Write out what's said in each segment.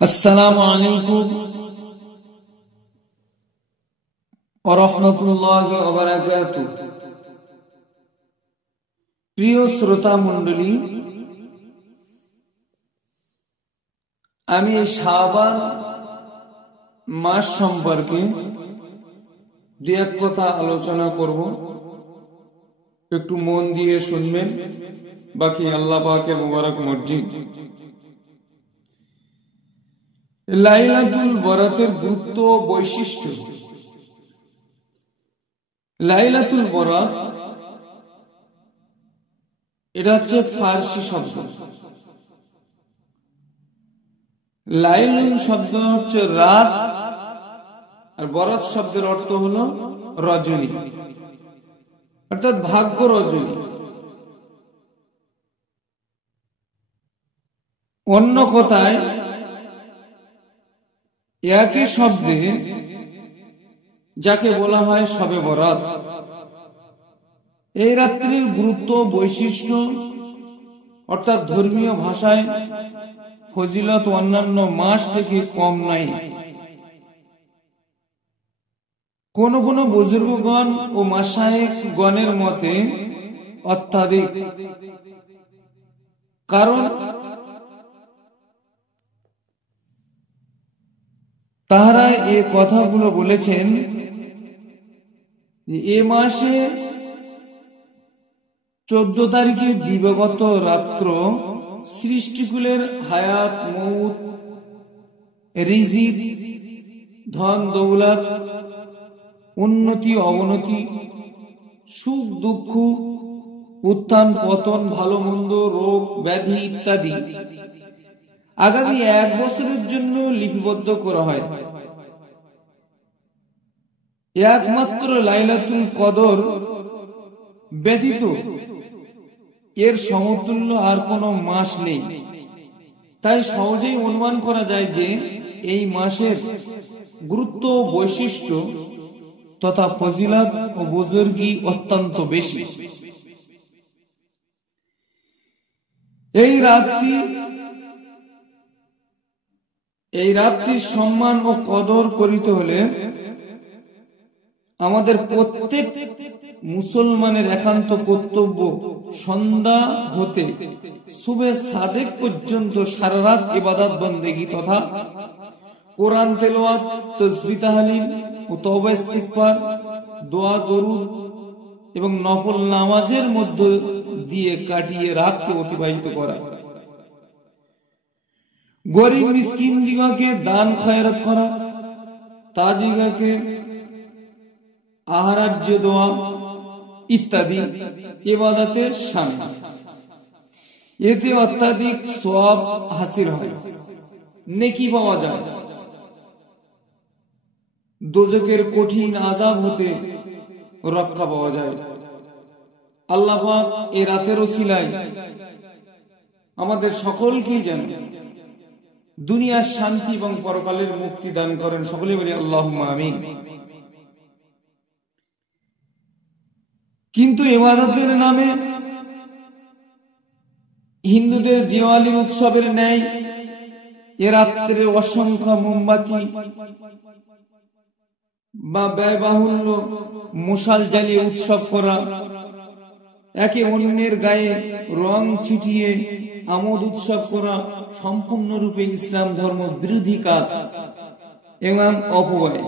আসসালামু আলাইকুম ওয়া রাহমাতুল্লাহি ওয়া বারাকাতুহু। প্রিয় শ্রোতা মণ্ডলী, আমি শাবান মাস সম্পর্কে দুই এক কথা আলোচনা করব। একটু মন দিয়ে শুনবেন, বাকি আল্লাহ পাকের মুবারক মর্জি। লাইলাতুল বরাতের গুরুত্ব ও বৈশিষ্ট্য। লাইলাতুল বরাত এটা হচ্ছে ফার্সি শব্দ। লাইলুন শব্দ হচ্ছে রাত, আর বরাত শব্দের অর্থ হলো রজনী, অর্থাৎ ভাগ্য রজনী। অন্য কথায় একই শব্দে যাকে বলা হয় শবে বরাত, এই রাত্রির গুরুত্ব বৈশিষ্ট্য অর্থাৎ ধর্মীয় ভাষায় ফজিলত অন্যান্য মাস থেকে কম নাই। কোন কোন বুজুর্গগণ ও মাশায়েখ গণের মতে অত্যাধিক, কারণ তাহারা এ কথাগুলো বলেছেন যে এ মাসে 14 তারিখে দিবাগত রাত্র সৃষ্টিকুলের হায়াত মউত, রিজিক, ধন দৌলত, উন্নতি অবনতি, সুখ দুঃখ, উত্থান পতন, ভালো মন্দ, রোগ ব্যাধি ইত্যাদি আগামী 1 বছরের জন্য লিপিবদ্ধ করা হয়। একমাত্র লাইলাতুল কদর ব্যতীত এর সমতুল্য আর কোন মাস নেই। তাই সহজেই অনুমান করা যায় যে এই মাসের গুরুত্ব ও বৈশিষ্ট্য তথা ফজিলত ও বুজুর্গি অত্যন্ত বেশি। এই রাত্রির সম্মান ও কদর করিতে হলে আমাদের প্রত্যেক মুসলমানের একান্ত কর্তব্য সন্ধ্যা হতে সুবে সাদেক পর্যন্ত সারা রাত ইবাদত বন্দেগী তথা কোরআন তেলাওয়াত, তাসবিহ তাহলিল ও তওবা ইস্তিগফার, দোয়া দরুদ এবং নফল নামাজের মধ্য দিয়ে কাটিয়ে রাতকে অতিবাহিত করা। গরিব মিসকিন দিগকে দান খয়রাত করা, তাজিগাকে আহারার্য দোয়া ইত্যাদি ইবাদতের শামিল। এতে অত্যাধিক সওয়াব হাসিল হয়, নেকি পাওয়া যায়, দোজখের কঠিন আযাব হতে রক্ষা পাওয়া যায়। আল্লাহ পাক এই রাতের ওসিলায় আমাদের সকলকেই যেন দুনিয়ার শান্তি এবং পরকালের মুক্তি দান করেন। সকলে বলি আল্লাহুম্মা আমিন। কিন্তু ইবাদতের নামে হিন্দুদের দিওয়ালি উৎসবের ন্যায় এ রাত্রে অসংখ্য মোমবাতি বা ব্যয়বাহুল্য মশাল জ্বালিয়ে উৎসব করা, একে অন্যের গায়ে রং ছিটিয়ে আমোদ উৎসব করা সম্পূর্ণরূপে ইসলাম ধর্ম বিরোধী কাজ এবং অপব্যয়।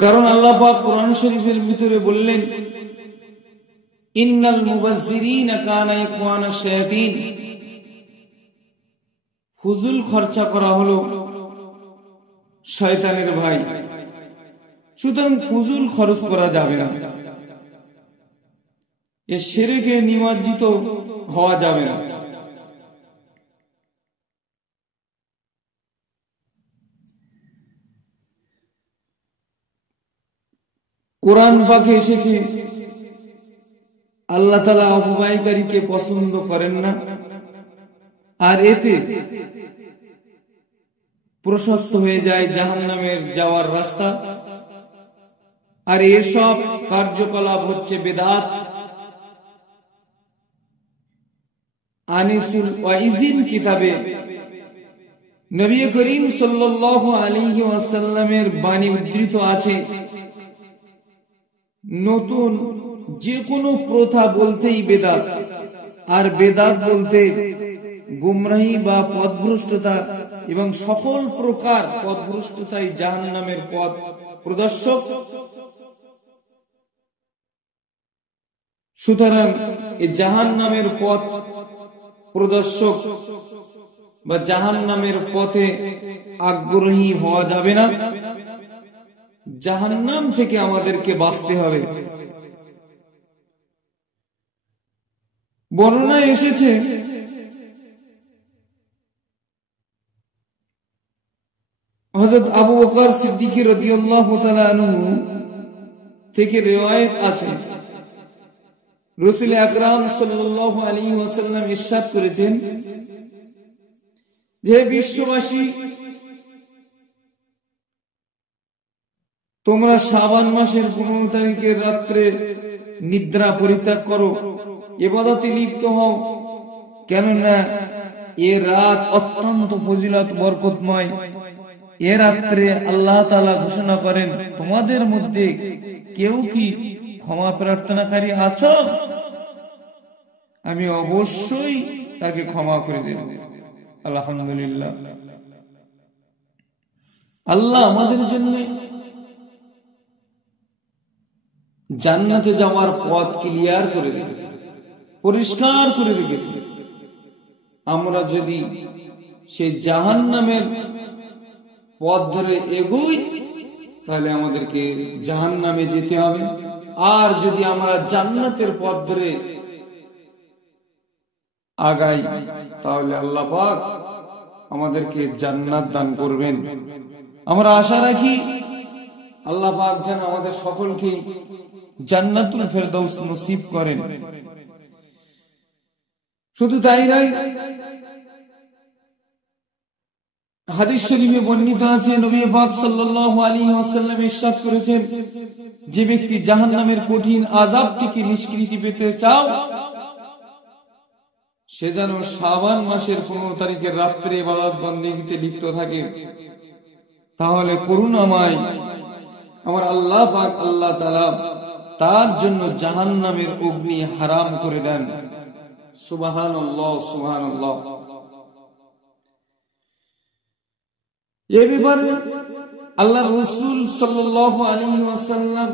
কারণ আল্লাহ পাক কোরআন শরীফের ভিতরে বললেন, ইন্নাল মুবাজ্জিরিনা কানা ইখওয়ানা শায়াতিন। ফুজুল খরচা করা হলো শয়তানের ভাই, সুতরাং ফুজুল খরচ করা যাবে না, এ শিরকে নিমজ্জিত হওয়া যাবে না। কোরআন পাকে এসেছে আল্লাহ তাআলা অপব্যয়কারীকে পছন্দ করেন না, আর এতে প্রশস্ত হয়ে যায় জাহান্নামের যাওয়ার রাস্তা। আর এসব কার্যকলাপ হচ্ছে বেদাত, আনিসুল ওয়াইজিন কিতাবে নবী করিম সাল্লাল্লাহু আলাইহি ওয়াসাল্লামের বাণী উদ্ধৃত আছে, নতুন যে কোনো প্রথা বলতেই বেদাত, আর বেদাত বলতে গুমরাহি বা পথভ্রষ্টতা, এবং সকল প্রকার পথভ্রষ্টতাই জাহান্নামের পথ প্রদর্শক। সুতরাং এই জাহান্নামের পথ প্রদর্শক বা জাহান্নামের পথে আগ্রহী হওয়া যাবে না। জাহান্নাম থেকে আমাদেরকে বাঁচতে হবে। বর্ণনায় এসেছে হযরত আবু বকর সিদ্দিক রাদিয়াল্লাহু তাআলা আনহু থেকে রিওয়ায়াত আছে, রাসূল আকরাম সাল্লাল্লাহু আলাইহি ওয়াসাল্লাম ইরশাদ করেছেন যে বিশ্ববাসী, তোমরা শাবান মাসের 15 তারিখের রাত্রে নিদ্রা পরিত্যাগ করো, ইবাদতে লিপ্ত হও, কেননা এ রাত অত্যন্ত ফজিলত বরকতময়। এ রাত্রে আল্লাহ তাআলা ঘোষণা করেন, তোমাদের মধ্যে কেউ কি ক্ষমা প্রার্থনাকারী আছো? আমি অবশ্যই তাকে ক্ষমা করে দেব। আলহামদুলিল্লাহ, আল্লাহ আমাদের জন্য জান্নাতে যাওয়ার পথ ক্লিয়ার করে রেখেছে, পরিষ্কার করে রেখেছে। আমরা যদি সেই জাহান্নামের পথ ধরে এগোই তাহলে আমাদেরকে জাহান্নামে যেতে হবে, আর যদি আমরা জান্নাতের পথ ধরে আগাই তাহলে আল্লাহ পাক আমাদেরকে জান্নাত দান করবেন। আমরা আশা রাখি আল্লাহ পাক যেন আমাদের সকলকে জান্নাতুল ফেরদাউস নসিব করেন। শুধু তাই নয়, হাদিস শরীফে বর্ণিত আছে, নবী পাক সাল্লাল্লাহু আলাইহি ওয়াসাল্লাম ইরশাদ করেছেন, যে ব্যক্তি জাহান্নামের কঠিন আযাব থেকে নিষ্কৃতি পেতে চাও সে যেন শাবান মাসের 15 তারিখের রাত্রে ইবাদত বন্দেগীতে লিপ্ত থাকে, তাহলে করুণাময় আমার আল্লাহ পাক আল্লাহ তাআলা তার জন্য জাহান্নামের অগ্নি হারাম করে দেন। সুবহানাল্লাহ, সুবহানাল্লাহ। এই ব্যাপারে আল্লাহর রাসূল সাল্লাল্লাহু আলাইহি ওয়াসাল্লাম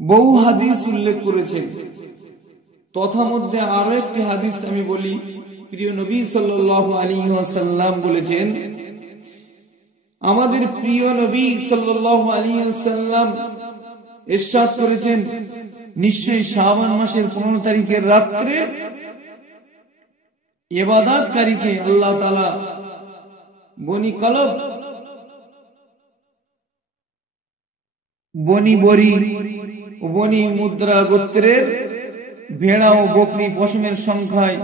বহু হাদিস উল্লেখ করেছেন। তথামধ্যে আরো একটি হাদিস আমি বলি। প্রিয় নবী সাল্লাল্লাহু আলাইহি ওয়াসাল্লাম বলেছেন, আমাদের প্রিয় নবী সাল্লাল্লাহু আলাইহি ওয়াসাল্লাম ইরশাদ করেছেন, নিশ্চয়ই শাবান মাসের 15 তারিখের রাত্রে ইবাদতকারীকে আল্লাহ তাআলা বনি কলব, বনি বরি ও বনি মুদ্রা গোত্রের ভেড়া ও বকরি পশমের সংখ্যায়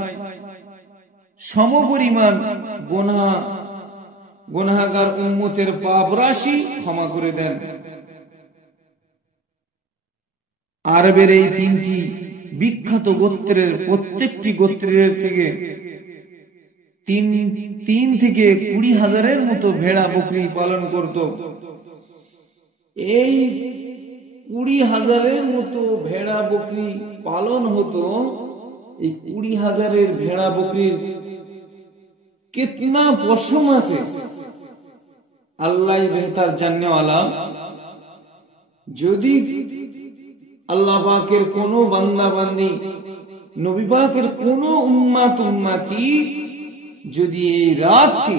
সমপরিমাণ গুনাহগার উম্মতের পাপ রাশি ক্ষমা করে দেন। আরবের এই 3টি বিখ্যাত গোত্রের প্রত্যেকটি গোত্রের থেকে 3 থেকে 20,000-এর মতো ভেড়া বকরি পালন করত। এই 20,000-এর মতো ভেড়া বকরি পালন হতো। এই 20,000-এর ভেড়া বকরির কিতনা পশম আছে আল্লাহ বেহতার জাননে ওয়ালা। যদি আল্লাহ পাকের কোন বান্দা বান্দি, নবী পাকের কোন উম্মতি যদি এই রাতকে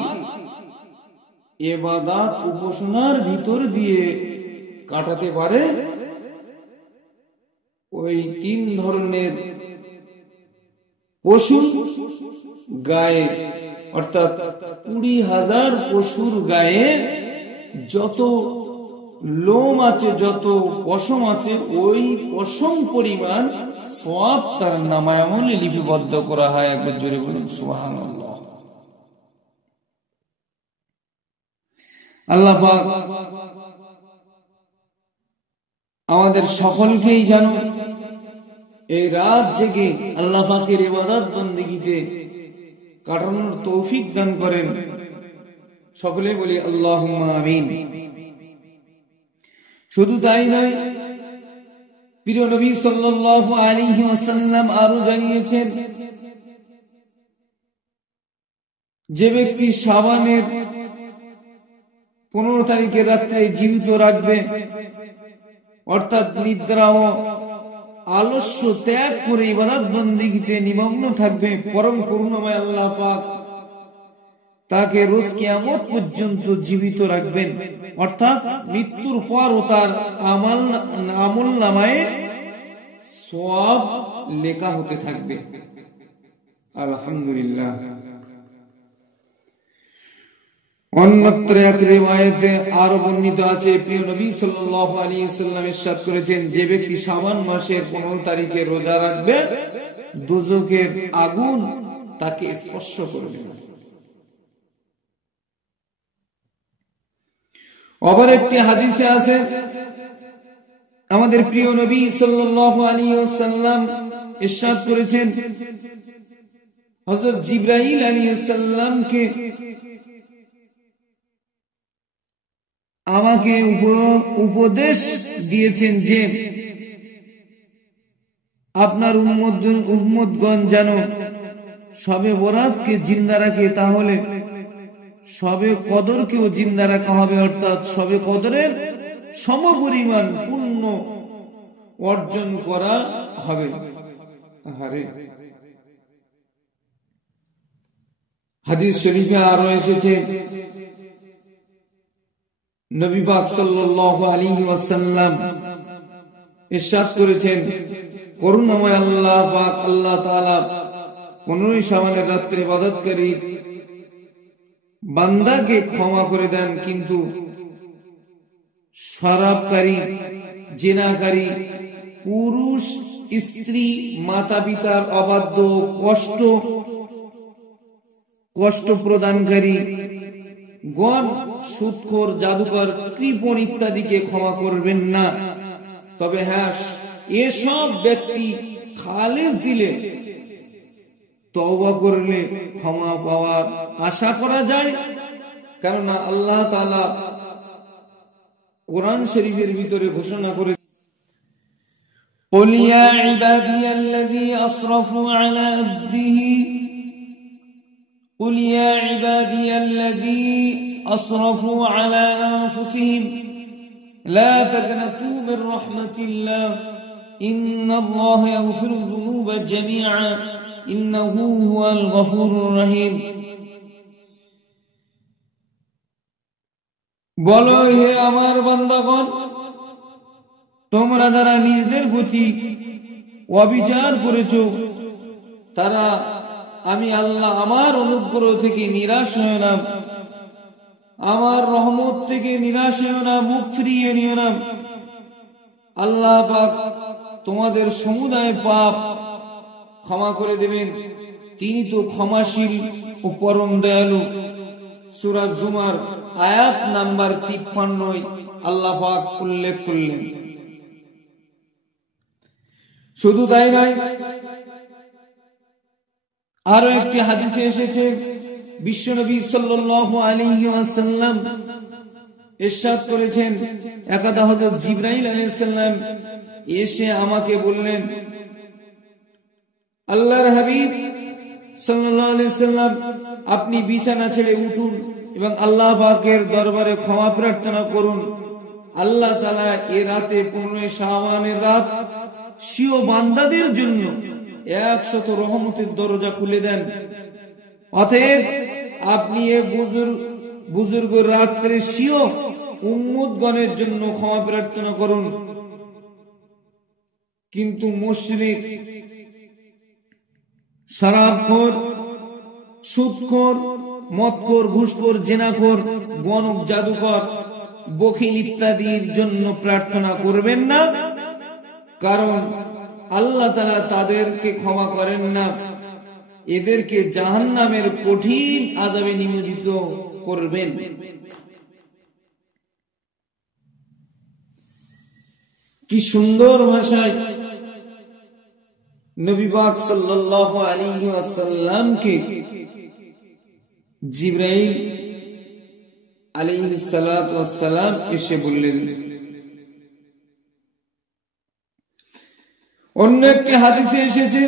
ইবাদত উপাসনার ভিতর দিয়ে কাটাতে পারে, ওই 3 ধরনের পশু গায়ে, অর্থাৎ 20,000 পশুর গায়ে যত লোম আছে, যত পশম আছে, ওই পশম পরিমাণ সওয়াব তার নামায়ামলে লিপিবদ্ধ করা হয়। একবার জোরে বলুন সুবহানাল্লাহ। আল্লাহ পাক আমাদের সকলকেই যেন এই রাত জেগে আল্লাহ পাকের ইবাদত বন্দেগীতে কাটানোর তৌফিক দান করেন। সকলে বলি আল্লাহুম্মা আমিন। শুধু তাই নয়, প্রিয় নবী সাল্লাল্লাহু আলাইহি ওয়াসাল্লাম আরো জানিয়েছেন, যে ব্যক্তি শাবানের 15 তারিখের রাত্রে জীবিত রাখবে, অর্থাৎ নিদ্রা ও আলস্য ত্যাগ করে ইবাদত বন্দেগীতে নিমগ্ন থাকবে, পরম করুণাময় আল্লাহ পাক তাকে রোজ কিয়ামত পর্যন্ত জীবিত রাখবেন। অর্থাৎ মৃত্যুর পরও তার আমল নামায়ে সওয়াব লেখা হতে থাকবে। আলহামদুলিল্লাহ। অন্যত্র এক রিওয়ায়াতে আরো বর্ণিত আছে, প্রিয় নবী সাল্লাল্লাহু আলাইহি ওয়াসাল্লাম ইরশাদ করেছেন, যে ব্যক্তি শাবান মাসের 15 তারিখে রোজা রাখবে, দোজখের আগুন তাকে স্পর্শ করবে না। আবার একটি হাদিসে আছে, আমাদের প্রিয় নবী সাল্লাল্লাহু আলাইহি ওয়াসাল্লাম ইরশাদ করেছেন, হযরত জিবরাইল আলাইহিস সালামকে আমাকে উপদেশ দিয়েছেন যে আপনার উম্মতগণ যেন শবে বরাতকে জিন্দা রাখে, তাহলে শবে কদরকেও জিন্দা রাখা হবে, অর্থাৎ শবে কদরের সমপরিমাণ পুণ্য অর্জন করা হবে। হাদিস শরীফে আরো এসেছে, নবী পাক সাল্লাল্লাহু আলাইহি ওয়াসাল্লাম ইরশাদ করেছেন, করুণাময় আল্লাহ পাক আল্লাহ তাআলা 15 শাবানের রাত্রে ইবাদতকারী বান্দাকে ক্ষমা করে দেন, কিন্তু শরাবকারী, জিনাকারী, পুরুষ, স্ত্রী, মাতা পিতার অবাধ্য, কষ্ট প্রদানকারী গণ, সুদখোর, জাদুকর, কৃপণ ইত্যাদিকে ক্ষমা করবেন না। তবে হ্যাঁ, এসব ব্যক্তি খালেস দিলে, তওবা করলে ক্ষমা পাওয়ার আশা করা যায়। কেননা আল্লাহ তাআলা কোরআন শরীফের ভিতরে ঘোষণা করে, قل يا عبادي الذي أسرفوا على عبده قل يا عبادي الذي أسرفوا على أنفسهم لا تقنطوا من رحمة الله إن الله يغفر الذنوب جميعا إنه هو الغفور الرحيم। বলো, হে আমার বান্দাগণ, তোমরা যারা নিজেদের প্রতি অবিচার করেছো, তারা আমি আল্লাহ আমার অনুগ্রহ থেকে নিরাশ হয় না, আমার রহমত থেকে নিরাশ হয় না, মুখ ফিরিয়ে নিও না। আল্লাহ পাক তোমাদের সমুদায় পাপ ক্ষমা করে দেবেন, তিনি তো ক্ষমাশীল ও পরম দয়ালু। সূরা জুমার আয়াত নাম্বার 53 আল্লাহ পাক উল্লেখ করলেন। শুধু তাই নয়, আরো একটি হাদিসে এসেছে, বিশ্বনবী সাল্লাল্লাহু আলাইহি ওয়াসাল্লাম ইরশাদ করেছেন, একদা হযরত জিবরাইল আলাইহিস সালাম এসে আমাকে বললেন, আল্লাহর হাবিব সাল্লাল্লাহু আলাইহি ওয়াসাল্লাম, আপনি বিছানা ছেড়ে উঠুন এবং আল্লাহ পাকের দরবারে ক্ষমা প্রার্থনা করুন। আল্লাহ তাআলা এই রাতে 15 শাবানের রাত স্বীয় বান্দাদের জন্য 100 রহমতের দরজা খুলে দেন। অতএব আপনি এই বুজুর্গ রাত্রে স্বীয় উম্মতগণের জন্য ক্ষমা প্রার্থনা করুন। কিন্তু মুশরিক, শরাবখোর, সুদখোর, মদখোর, ঘুষখোর, জিনাখোর, গণক, জাদুকর, বখিল ইত্যাদির জন্য প্রার্থনা করবেন না, কারণ আল্লাহ তাআলা তাদেরকে ক্ষমা করেন না, এদেরকে জাহান্নামের কঠিন আযাবে নিমজ্জিত করবেন। কি সুন্দর ভাষায় নবী পাক সাল্লাল্লাহু আলাইহি ওয়াসাল্লামকে জিবরাইল আলাইহিস সালাতু ওয়াস সালাম এসে বললেন। অন্য একটি হাদিসে এসেছে,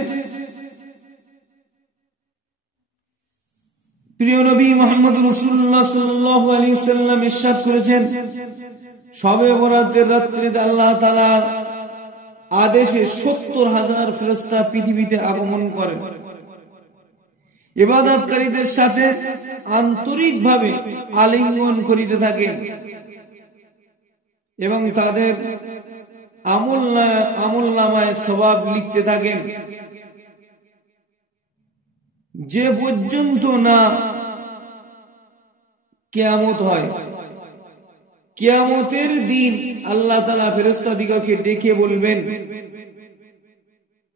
প্রিয় নবী মুহাম্মদ রাসূলুল্লাহ সাল্লাল্লাহু আলাইহি ওয়াসাল্লাম ইরশাদ করেছেন, শবে বরাতের রাত্রিতে আল্লাহ তাআলা আদেশে 70,000 ফেরেশতা পৃথিবীতে আগমন করে, ইবাদতকারীদের সাথে আন্তরিকভাবে আলিঙ্গন করিতে থাকেন এবং তাদের আমলনামায় সওয়াব লিখতে থাকেন, যে পর্যন্ত না কিয়ামত হয়। কিয়ামতের দিন আল্লাহ তাআলা ফেরেশতাদিগকে ডেকে বলবেন,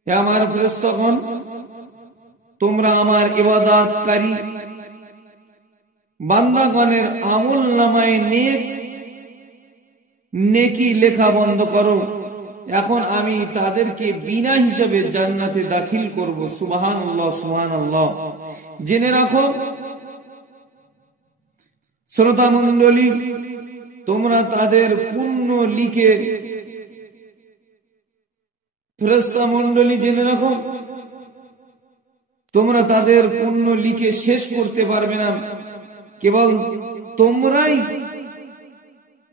হে আমার ফেরেশতাগণ, তোমরা আমার ইবাদতকারী বান্দাগণের আমলনামায় নেকি লেখা বন্ধ করো, এখন আমি তাদেরকে বিনা হিসাবে জান্নাতে দাখিল করব। সুবহানাল্লাহ, সুবহানাল্লাহ। জেনে রাখো শ্রোতা মণ্ডলী, তোমরা তাদের পুণ্য লিখে, ফেরেশতা মণ্ডলী জেনে রাখো, তোমরা তাদের পুণ্য লিখে শেষ করতে পারবে না। কেবল তোমরাই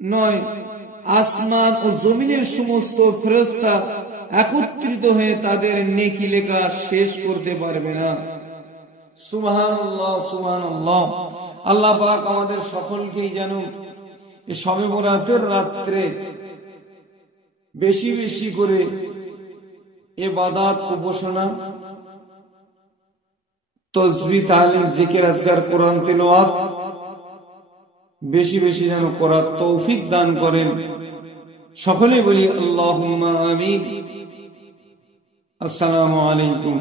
নয়, আসমান ও জমিনের সমস্ত ফেরেশতা একত্রিত হয়ে তাদের নেকি লেখা শেষ করতে পারবে না। সুবহানাল্লাহ, সুবহানাল্লাহ। আল্লাহ পাক আমাদের সকলকেই যেন এই শবে বরাতের রাত্রে বেশি বেশি করে ইবাদত, উপাসনা, তাসবিহ, তাহলিল, জিকির, আজকার, কোরআন তিলাওয়াত বেশি বেশি যেন করার তৌফিক দান করেন। সকলে বলি আল্লাহুম্মা আমিন। আসসালামু আলাইকুম।